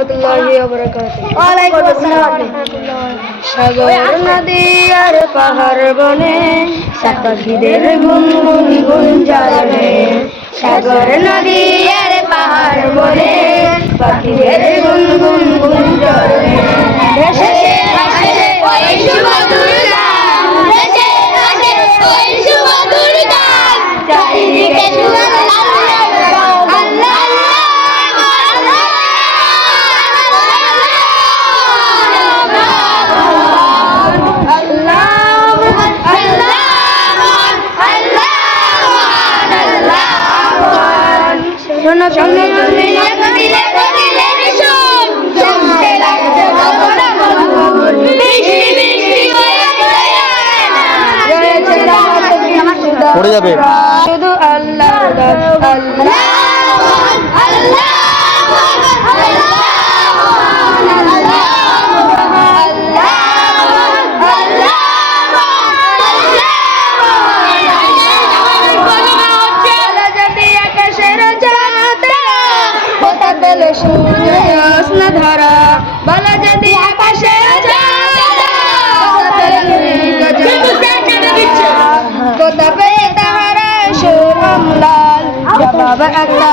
রহমতুল্লাহি ওয়া বারাকাতুহু। ওয়ালাইকুম আসসালাম। সাগর নদী আর পাহাড় বনে পাখিদের গুনগুন গুঞ্জনে, সাগর নদী আর পাহাড় বনে পাখিদের গুনগুন গুঞ্জনে, ভেসে আসে ওই সুমধুর গান, ভেসে আসে ওই সুমধুর গান, চারিদিকে শুধু আল্লাহর গান, আল্লাহ শোনো শোনো কবিলে কবিলে শোন, শুনতে লাগছে কতটা মধুর, মিষ্টি মিষ্টি হয়ে রয়েছে পড়ে যাবে। শুধু আল্লাহর গান, আল্লাহ আল্লাহ ধরা বলা যদি আকাশে কোথা পেয়ে তাহারা সুরমলাল, জবাব একটা